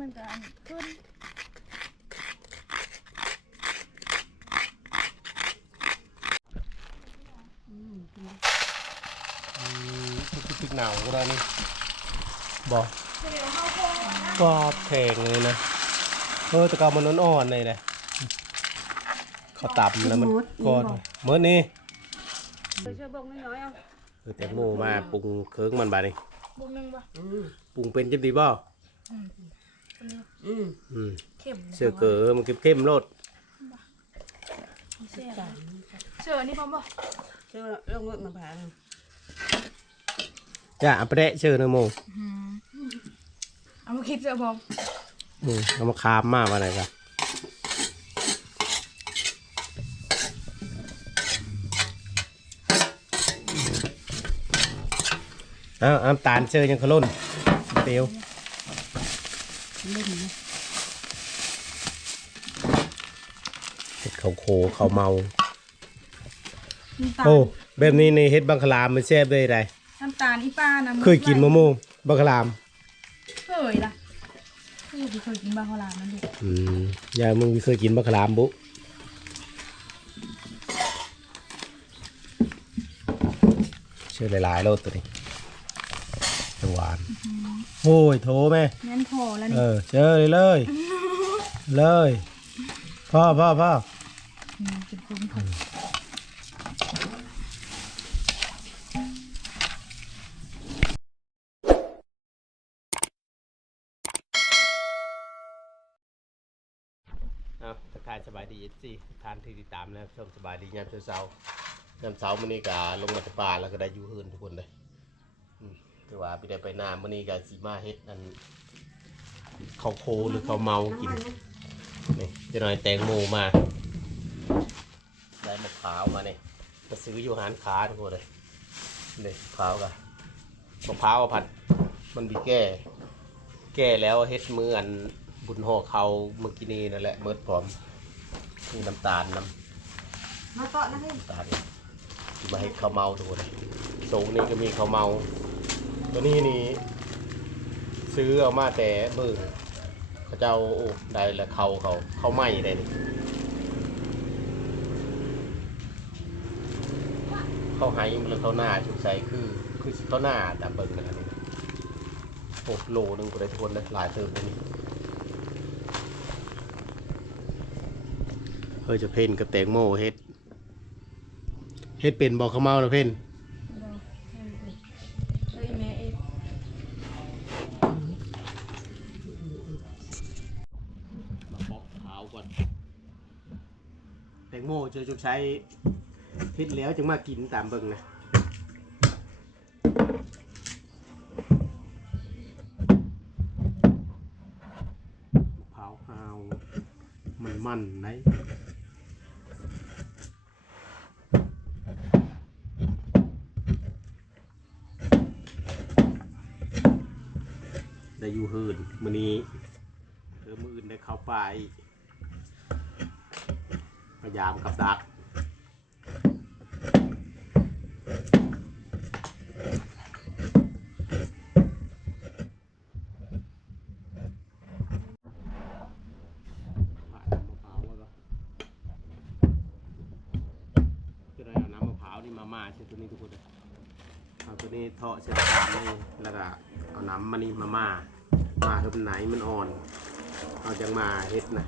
มันก็อันขึ้นอืมคือตึกหนาวก็ได้นี่บอกเดี๋ยวเฮาโคงนะก็แข็งเลยนะเออแตะกามันอ่อนๆเลยนะเขาตับแล้วมันก้อนเมื่อนี้เดี๋ยวช่วยบอกน้อยๆเอาคือแตงโมมาปรุงเคิร์งมันบาดนี่บุกหนึงบ่ปรุงเป็นจังดีบ่ อืมอืมเข้มเสือเกอมันเข้มๆโลดเสียเสือนี่พร้อมบ่เชื่อเรื่องรถมาผ่านจ้าเอาไปได้เชื่อนะโมเอามาคิดเสือพร้อมอืมเอามาคามมากมาไหนกันเอาเอาน้ำตาลเชื่อยังขลุ่นเตียว เล่นนะเห็ดเขาโคเขาเมา น้ำตาลโอ้แบบนี้ในเฮ็ดบังคลามมันแซ่บได้ไรน้ำตาลอีป้านะเคยกินมะม่วงบังคลามเคยล่ะเคยเคยกินบาฮอลานั่นดูอืมยายมึงเคยกินบังคลามบุเชื่อหลายๆโลดตัวนี้จะหวานโอ้ยโถแม่ งั้นพอแล้วเอนี่อเจอเลยเลย เลย พ่อพ่อพ่อมเป็นคุ้มค่ะเอาทักทายสบายดีสิทานที่ติดตามนะครับชมสบายดียามเช้าๆยามเช้ามื้อนี้ก็ลงมาจากป่าแล้วก็ได้อยู่เฮือนทุกคนเลยอืม คือว่าไปได้ไปนามื้อนี้ก็สิมาเฮ็ดอันข้าวโคหรือข้าวเมากินนี่จะหน่อยแตงโมมา ได้มะพร้าวมาเนี่ยมาซื้ออยู่ร้านค้าทุกคนเลยนี่มะพร้าวกันมะพร้าวผัด มันบีแก้ แก้แล้วเฮ็ดมืออันบุญห่อเขาเมื่อกี้นี้นั่นแหละเมิดพร้อมนี่น้ำตาลน้มาต่อนะพี่ำตาลที่มาให้ข้าวเมาทุกคนสูงนี่ก็มีข้าวเมา ตัวนี้นี่ซื้อเอามาแต่มือเขาเจ้าโอ้ได้แล้วเขาเขาเขาไหมได้นี่เขาหายมันเลยเขาหน้าชุกใสคือ คือเขาหน้าตาเบิ่งนะครับนี่โอ้โลหนึงกูได้ทุกคนเลยหลายเติมเลยนี่เฮ้ยจะเพ่นกับแตงโมเฮ็ดเฮ็ดเป็นบอกเขาเมาแล้วเพ่น งโมเจอจุกใช้เฮ็ดแล้วจึงมากินตามเบิ่งนะมะพร้าวหามันมันไหนได้อยู่เฮินมื้อนี้เออมื้ออื่นได้เข้าไปพยายามกับดัก ผ่านน้ำมะพร้าวแล้วก็จะได้เอาน้ำมะพร้าวนี่มาม่าใช่ตัวนี้ทุกคนเลยเอาตัวนี้เทาะเส้นตามนี่แล้วก็เอาน้ำมันนี่มาม่ามาเฮ้มันไหนมันอ่อน เอาจังมาเฮ็ดนะ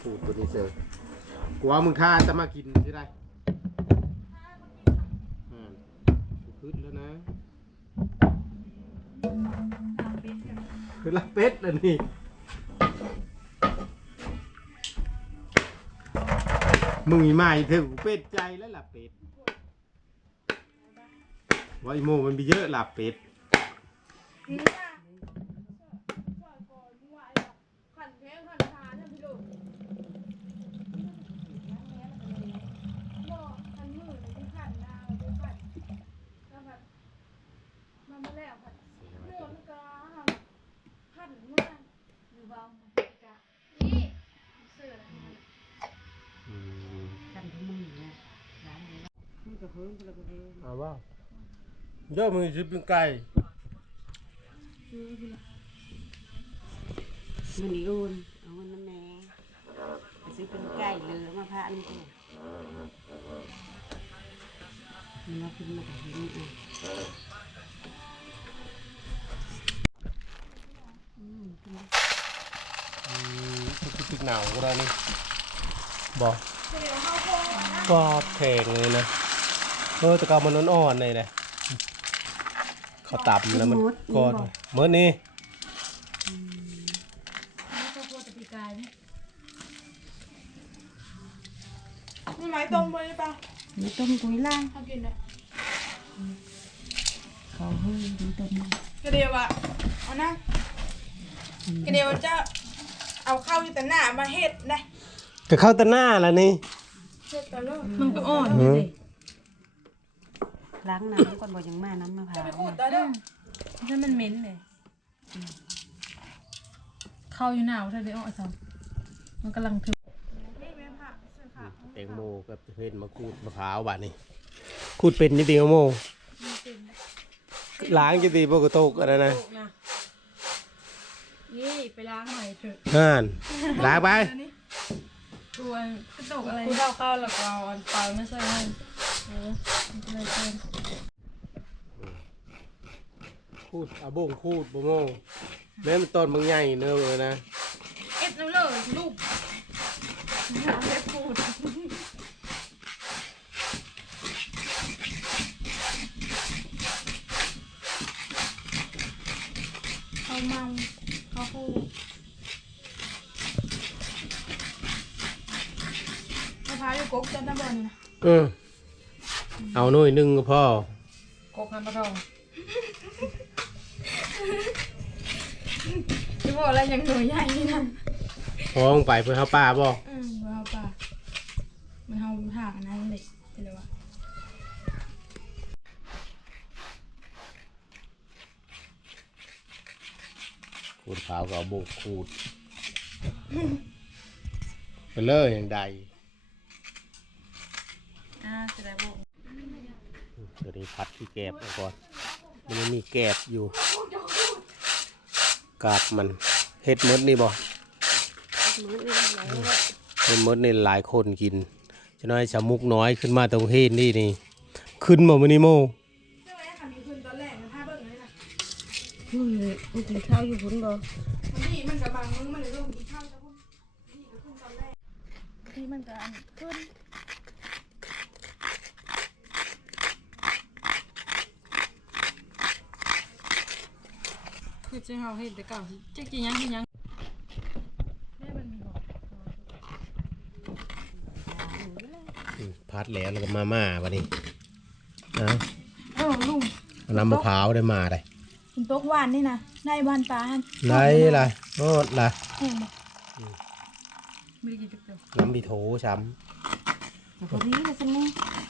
พูดตัวนี้เจอกลัวมึงฆ่าจะมากินใช่ได้อ่าพืชแล้วนะคือละเป็ดแล้วนี่มึงอีมาอีเถอะกูเป็ดใจแล้วล่ะเป็ด ว่าอีโมมันมีเยอะล่ะเป็ดนี่จ้ะช่วยก่อนว่าไอ้ขันแพ้ขันทานนะพี่ลูกบ่ขันมือเลยที่ขันหน้าเลยที่ขันแล้วแบบมันมาแล้วผัดเนื้อมันก็ขันเมื่ออยู่เบาๆกะนี่เสืออะไรนี่อืมกันทั้งมือนะร้านนี้มันก็เพิ่มก็เลยก็เพิ่มเอาว่า เยอะมึงซื้อเป็นไก่ซื้อพี่ละมันนี่อุ่นเอาเงินน้ำแม่ไปซื้อเป็นไก่เลยมาพาอันนี้ตัวมันมาขึ้นมาแต่ที่นี่อะอืมกินอืมคือติดหนาวก็ได้นี่บ่เดี๋ยวเขาโคงนะบอบแข็งเลยนะเออแตะกามันอ่อนๆเลยนะ เขาตับแล้วมันก้อนเมื่อนี้เขาโคจะปีกายนี่ไหมตรงไปปะนี่ต้มกุ้ยล่างเขากินเลยเขาเฮ้ยนี่ต้มกระเดียวอะเอานะกระเดียวจะเอาข้าวที่แต่หน้ามาเฮ็ดนะก็เข้าตะหน้าแล้วนี่เฮ็ดตะเลิกมันก็อ่อนเอเลอย ล้างน้ำก่อนบ่ยังมาน้ำมะพร้าจะวไปพูดตะเลิกถ้ามันเหม็นเลยเข้าอยู่หนาวถ้าได้อ่อนซ้ำมันกำลังถึงนี่แม่ผักซื้อผักแตงโมกับเพ็นมะกรูดมะพร้าวบาดนี่ขูดเป็นนิดเดียวโมล้างจะดีปกติอะไรนะนะนี่ไปล้างหน่อยเถอะห่านล้างไปตัวกระตกอะไรกูเดาเข้าแล้วก็เอาอันเปล่าไม่ใช่มันเออมัน ก็เลยเป็นขูดเอาบ่งขูดบ่โมแม่มันต้นบางใหญ่เนื้อเลยนะเอ็ดน้ำเลยลูกหาเล็บพูดเขาเมาเขาพูดมะพร้าวอยู่กกจันทบุรีนะเออ เอาหน่อยหนึงก็พอ กกหันปลาทองจะบอกอะไรยังหนูใหญ่นี่นะพ้องไปเพื่อเข้าป้าบ่อืมว้าวป่ะมันเอาถากอันนั้นเลยไปเลยวะขูดขาวก็เอาบ่งขูด ไปเลยอย่างใดอ่าจะได้บอก ตัวนี้พัดที่แกบเอาก่อน มันยังมีแกบอยู่ กาบมันเฮ็ดมดนี่บ่มื้อนี้แล้วเฮ็ดมดนี่หลายคนกินจะน้อยชามุกน้อยขึ้นมาตรงเฮ็ดนี่นี่ ขึ้นมามื้อนี้โมใช่ไหมค่ะมีคืนตอนแรกมันท่าเบิ่งเลยนะเฮ้ยมันกินข้าวอยู่พุ่นบ่มันนี่มันกับบางมือมันเลยลงกินข้าวจะพุ่งนี่ก็ขึ้นตอนแรกที่มันก็อันขึ้น คือจะเอาให้แต่เก่าจะกินยังกินยังแม่มันมีบอกอืมพัดแล้วแล้วก็มาม่าบัดนี้เอาเออลุงเอาน้ำมะพร้าวได้มาได้คุณโต๊กหวานนี่นะได้บ้านปลาหันไรล่ะโนดล่ะแห้งบ่ไม่ได้กินจักเดียวน้ำดีโถช้แต่พอดีเลยสิแม่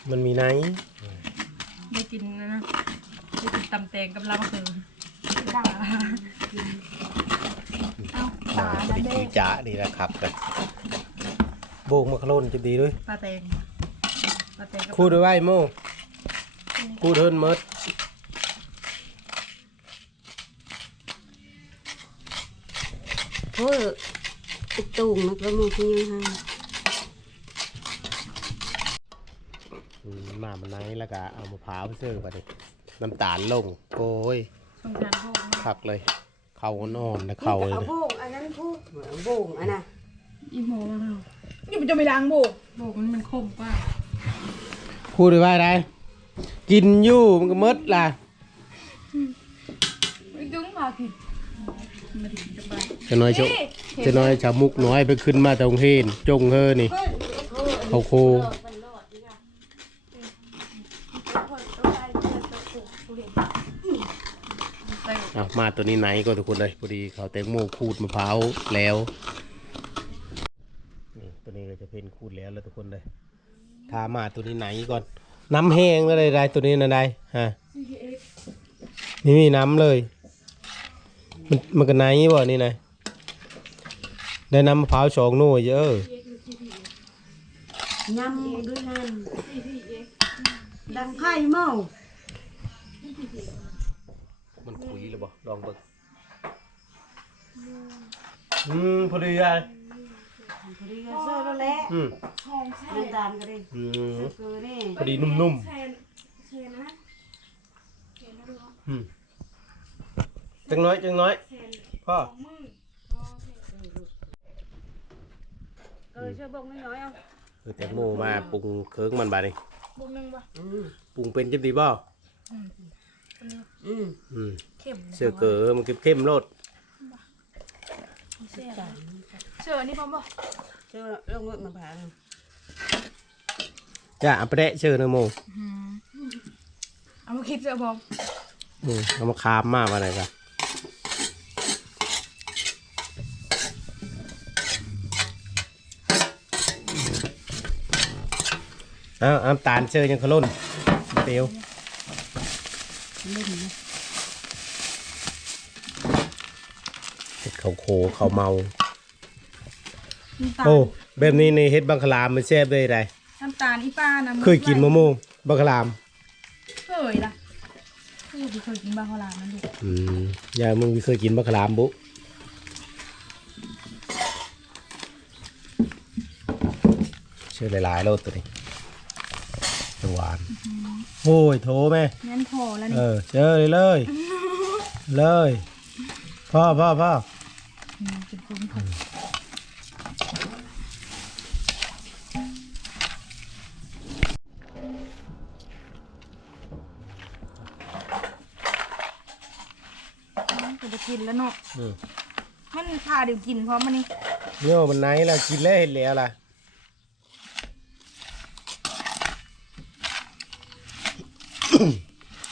ำมันมีไหนได้กินนะนะได้กินตำแตงกับลาบะเขือ ด่าเอาปมาลาพอนั่นดีเด้จีจ๋านี่แหละครับกันโบกมะขะโลนจะดีด้วยปลาแตงปลาแตงกับคูดด้วยไว้โมคูดเทินเมดเฮ้ยติดตุ่มมันก็มึงที่ยังให้อืมมามันไหนแล้วก็เอามะพร้าวไปเสิร์ฟไปดิน้ำตาลลงโอ้ย สงสารพวกมันคักเลย เข่าอ่อนๆนะเข่าเลยเอานะโบ่งอันนั้นพูดเอาโบ่งอันน่ะอีโมแล้วเรานี่มันจะไปล้างโบกบอกมันมันคมกว่าคูดด้วยไว้ได้กินอยู่มันก็หมดล่ะไปดึงมากินไม่ได้กินกับใบจะน้อยชจะน้อยชามุกน้อยไปขึ้นมาตรงเฮนจงเฮอนี่เขาโค ใส่อะมาตัวนี้ไหนก็ทุกคนเลยพอดีเขาแตงโมขูดมะพร้าวแล้วนี่ตัวนี้ก็จะเป็นขูดแล้วแล้วทุกคนเลยทามาตัวนี้ไหนก่อน น้ำแห้งแล้วได้ได้ตัวนี้นะได้ฮะนี่มีน้ำเลย มันมันก็ไหนบ่นี่นะได้น้ำมะพร้าวสองหน่วยเยอะยำด้วยนั่นดังไพ่เมามันคุย หรือบ่ลองเบิ่งอืมพอดีเลยพอดีก็เสื้อแล้วแหละอืมทองแช่น้ำตาลก็ได้อืมคือนี่พอดีนุ่มแชนแชนนะแชนนะดูเนาะๆอืมจังน้อยจังน้อยแชนพ่อสองมืออ๋อแชนเออช่วยบอกน้อยๆเอาคือแตงโมมาปรุงเคิร์งมันบาดนี่บุกหนึ่งปะอืมปรุงเป็นจังดีบ่ อืมอืมเข้มเสื้อเก๋อมันเข้มๆโลดเสื้อเสื้อนี่พร้อมปะเชื่อลงรถมาผ่านจ้าเอาไปแดะเชื่อนะโมเอามาคิดเสื้อพร้อมอืมเอามาคามมาว่าไหนกันเอาเอาน้ำตาลเชื่อยังขลุ่นเตียว เฮ็ดเขาโคเขาเมา น้ำตาลโอ้แบบนี้ในเฮ็ดบังคลามมันแซ่บเลยได้น้ำตาลอีป้านะเคยกินมะม่วงบังคลามเคยล่ะเคยเคยกินบางขลามนั่นดูอืมยายมึงเคยกินบังคลามบุเชื่อหลายๆโลดตัวนี้ห วาน โอ้ยโถแม่แม่นพอแล้วเอนี่อเจอเลยเลย เลย พ่อพ่อพ่อกินคุ้มพอจะไปกินแล้วเนาะอืมมันพาเดี๋ยวกินพร้อมมันนี่เนี่ยมันไหนล่ะกินแล้วเห็นแล้วล่ะ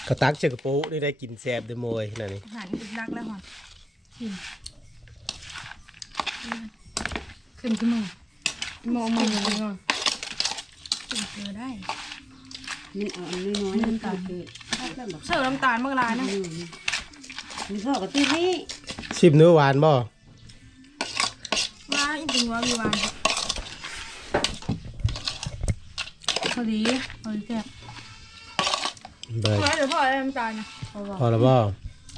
กระตักเชือกระปุกนี่ได้กินแซ่บเด้อโมยนั่นนี่อาหารอีกรักแล้วหอนกินขึ้นขึ้นมือมองมือเลยก่อนกินเกลือได้มันอ่อนน้อยๆน้ำตาลคือถ้าเริ่มแบบเสิร์ฟน้ำตาลเมื่อไรนะอืมมีพ่อกับที่นี่ชิมเนื้อหวานบ่ว่าอีกถึงว่ามีวานพอดีพอดีแซ่บ เบิดว่าเดี๋ยวพ่อเอาน้ำตาลนะพอแล้วบ่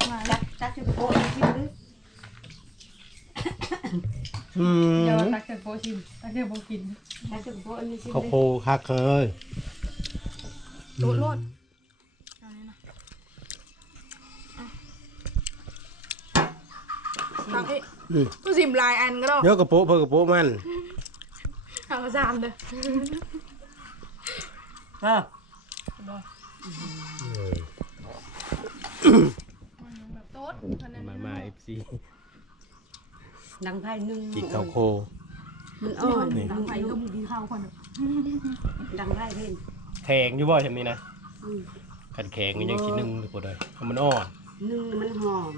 ว่าจักจักจะโกนที่นี่อืมเดี๋ยวตักเสร็จโปชิมตักเสร็จโปกินจักจะโกนนี่สิข้าวโพดคักเคยโดดโลดเอานี่นะอะตักเอ๊ะอืมกูสิมลายอันก็ได้เดี๋ยวกระปุกเพิ่นกระปุกมันเอามาสามเด้อพ่อ แบบโต๊ดขนาดมานี้มา FC ดังไพ่นึ่งกินข้าวโค มันอ่อนนี่ดังไปไพ่ก็ก็มึงกินข้าวคนเดียวดังไพ่เพ่นแข็งอยู่บ่ใช่ไหมนะอืมขันแข็งมันยังกินนึ่งอยู่บ่ได้เพราะมันอ่อนนึ่งมันหอม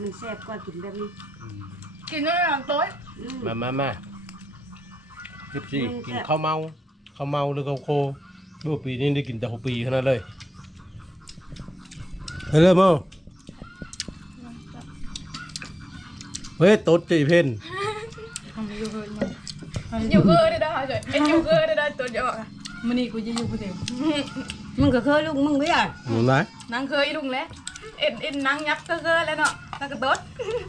มันแซ่บกว่ากินแบบนี้อืมกินด้วยหลังโต๊ดอืม มามามาสิบสี่อืมกินแซ่บข้าวเมาข้าวเมาหรือข้าวโค ดูปีนี้ได้กินแต่หัวปีขนาดเลยเฮ้ยเริ่มเอาเฮ้ยตดจีเพ่น อยู่เกินอยู่เกินได้ได้เฉยเอ็นอยู่เกินได้ได้ตัวเดียวอะมันนี่กูจะอยู่กูเดียวมึงก็เคยลูกมึงไม่อะหนูนะนางเคยลุงแล้วเอ็นเอ็นนางยักษ์ก็เคยแล้วเนาะนางกระโดด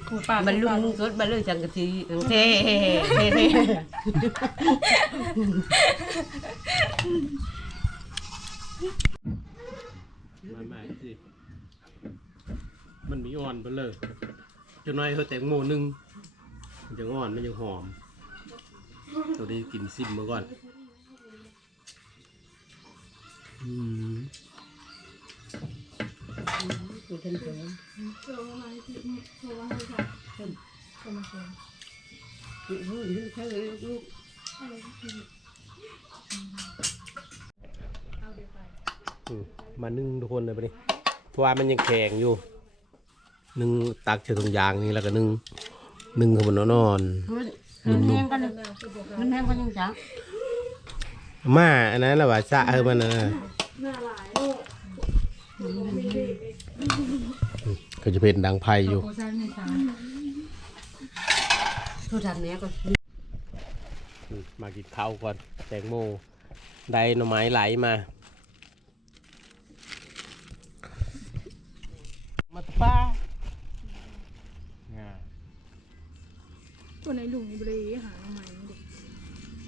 กูปากบรรลุมึงก็บรรลุจังกะทีเท่เท่เท่ เท่มามาสิมันมีอ่อนไปเลยจังน้อยเฮาแตงโมหนึงมันจะอ่อนมันยังหอมตัวนี้กินซิมมาก่อนอืมกูท่นเท่เจอมาที่นี่เจอมาให้ค่ะลูกลูกเท่ลูกอืม มานึ่งทุกคนเลยปะนี่เพราะว่ามันยังแข็งอยู่ นึ่งตักเชือตรงยางนี่แล้วก็นึ่งนึ่งให้มันนอนมันแห้งกันมันแห้งกันยังจังๆมาอันนั้นแหละว่าสะเออมันนะหน้าหลายโลกมีเด็กก็จะเป็นดังไพ่อยู่กูใช้ในสาทุกท่านเนี้ยก็อืมมากินข้าวก่อนแตงโม ได้หน่อไม้ไหลมา มาตะป้าตัวในลุงนี่บริหาทำไมนี่เด็ก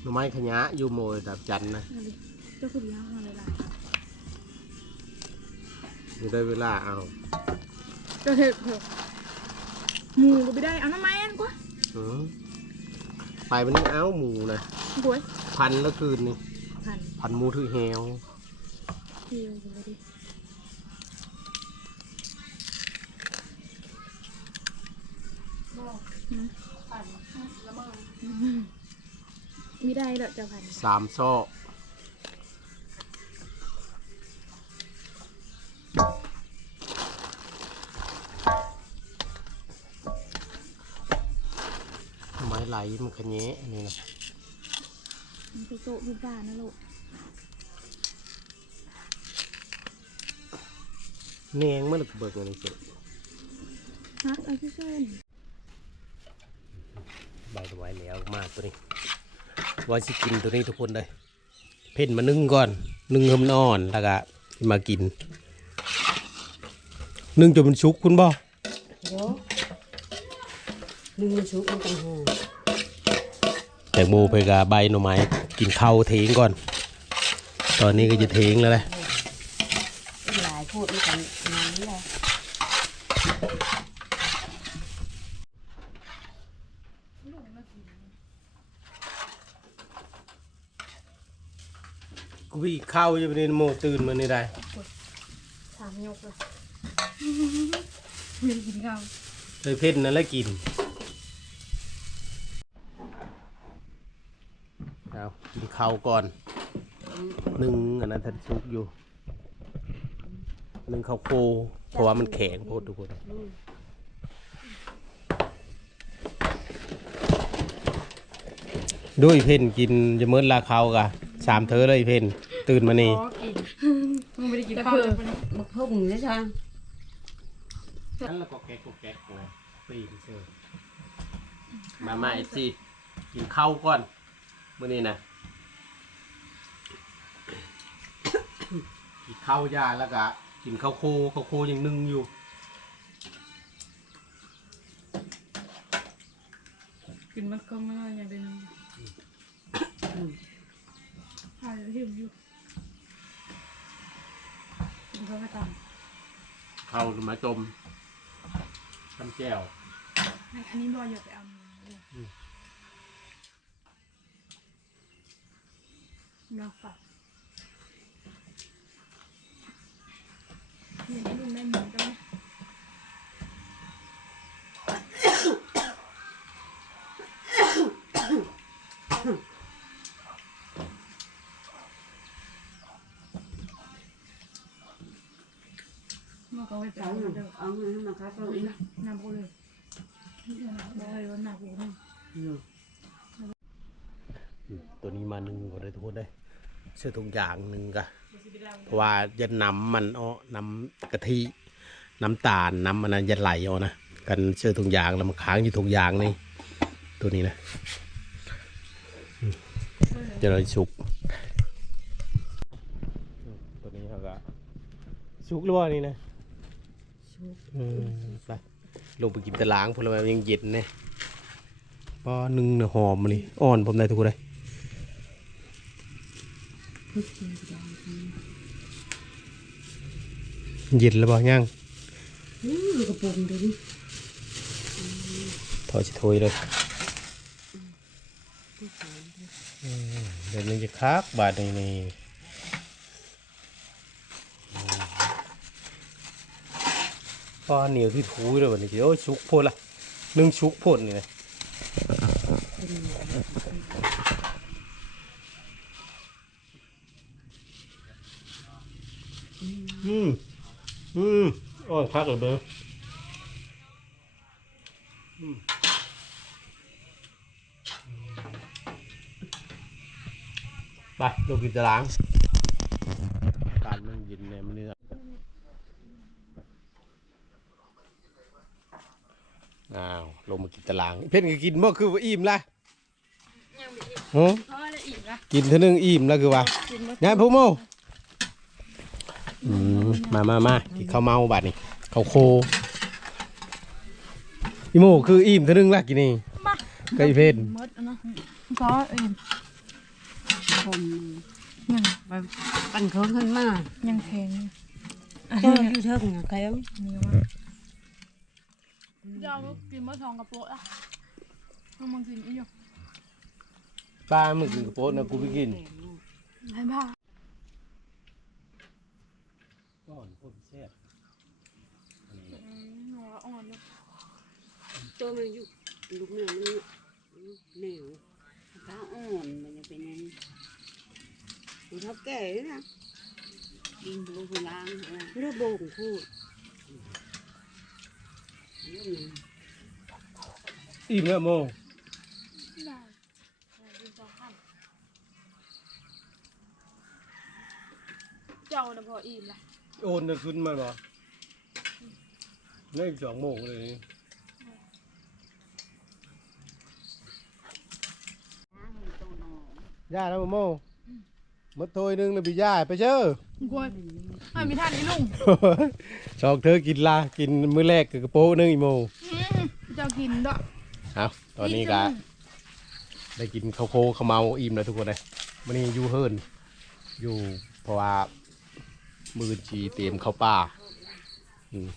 หน่อไม้ขยะอยู่โมยดับจันทร์นะนั่นดิเจ้าคุณย่างมาเลยล่ะอยู่ได้เวลาเอาเจ้าเห็ดเถอะหมูก็ไม่ได้เอาน้ำไม้อันกว่าอืมไปวันนี้เอาหมูนะบวยพันแล้วคืนนี่พันพันหมูถือแฮวเที่ยวไปดิ หืมอืมไม่ได้หรอกเจ้าพันสามซ้อหน่อไม้ไหลมันขะแยะอันนี่นะมันไปโตะอยู่บ้านนะลูกแหนงมันเบิกเงินเสร็จฮักไอ้พี่เส้น ใบถวายแล้วมากตัวนี้ว่าสิกินตัวนี้ทุกคนเลย เพ่นมานึ่งก่อนนึ่งเฮิมนอ่อนแล้วก็มากิน นึ่งจนมันชุกคุณบ่เดี๋ยวนึ่งมันชุกมันตังหูแตงโมไปกับใบหน่อไม้กินข้าวเทงก่อน ตอนนี้ก็จะเทงแล้วแหละ หลายพูดมันกันนั้นแหละ กูพี่ข้าวจะไปเรียนโมตื่นมานี่ได้สามยกเลยเรียกินข้าวเลยเพ่นนั่นแหละกินเอากินข้าวก่อนหนึ่งอันนั้นทันชุกอยู่หนึ่งข้าวโคเพราะว่ามันแข็งโพดทุกคนด้วยเพ่นกินจะเมินลาเขากะสามเธอเลยเพ่น ตื่นมานี่มึงไม่ได้กินข้าวเลยวันนี้บักพุ่งได้ช่างนั่นแล้วก็แก๊กก็แก๊กนะปีนเชื่มามาไอซีกินข้าวก่อนมื่อนี้นะกินข้าวยาแล้วก็กินข้าวโคข้าวโคยังนึ่งอยู่กินมันก็ไม่ได้อย่างเดียวหายหิวอยู่ กินข้าวก็ตามข้าวหมาจมทำแจ่วอันนี้บอยอย่าไปเอาเราฝากเมันก็ไว้ไปเอาเงินเอาเงินให้มาครับเอาอีกนะนำกูเลยบอยว่าหนักกูนึงตัวนี้มาหนึ่งก็ได้ทุกคนได้เสื้อทุกอย่างหนึ่งกะเพราะว่าจะนำมันอ้อน้ำกะทิน้ำตาลน้ำมันนั้นจะไหลเอนะกันเสื้อทุกอย่างแล้วมันค้างอยู่ทุกอย่างนี่ตัวนี้นะจะเลยสุกตัวนี้เขาก็สุกหรือว่านี่นะ ชุกอืมไปลงไปกินตะลางพลไม้มันยังเย็นเนี่ยปอหนึ่งเนี่ยหอมมันนี่อ่อนผมได้ทุกคนเลยเย็นแล้วบ่ยังอืมกระปุกเดี๋ยวนี้ถอยชิโถยเลยอืมเดี๋ยวนี้จะคักบาทนี้นี่อืม ปอเหนียวที่ถูเลยวันนี้โอ้ชุกโพดละนึ่งชุกโพดนี่เลยอืมอืมอ่อนคักเลยเบ้ออืมไปลงกินตาราง การมันเย็นเนี่ยมันนี่อ้าว ลงมากิน ตาราง เพ่นก็กินบ่คือว่าอิ่มละยังไม่อิ่มฮะเพราะว่าจะอิ่มนะกินเท่านึงอิ่มแล้วคือว่ากินมายายพูโมอืมมามามากินข้าวเมาบัดนี่ข้าวโคอีโมคืออิ่มเท่านึงละกินนี่ไก่เพ่นมดอันเนาะก็เอ็มผมยังไปปั่นเครื่องขึ้นมายังแข็งเจ้าอยู่เทิงอะใครเอานี่ว่า จะเอากินมะทองกับโป๊ะอะเอามากินอีกอยู่ปลามึงกินกระโปงนะกูไปกินให้บ้าก่อนคนแซ่บหัวอ่อนเลยตัวมันอยู่ลูกเนื้อมันเหนียวข้าอ่อนมันจะเป็นยังมันชอบแก่นะกินลูกล้างเลือดโบ่งพูด อิ่มแล้วโมได้กินสองคำเจ้าน่ะพออิ่มละโอนจะขึ้นมาบ่ในสองโมงเลยนี่ย่าแล้วโมมดโทยหนึงนะพี่ย่าไปเชื่อกล้ว ยไม่มีท่านี้ลุงชอกเธอกินละกินมื้อแรกกับกระโปงหนึงอีโมอืมเจ้ากินด้วยเอาตอนนี้ก็ได้กินข้าวโคข้าวเมาอิ่มแล้วทุกคนเลยวันนี้อยู่เฮิรนอยู่เพราะว่ามือจีเตรียมข้าวป่าอืม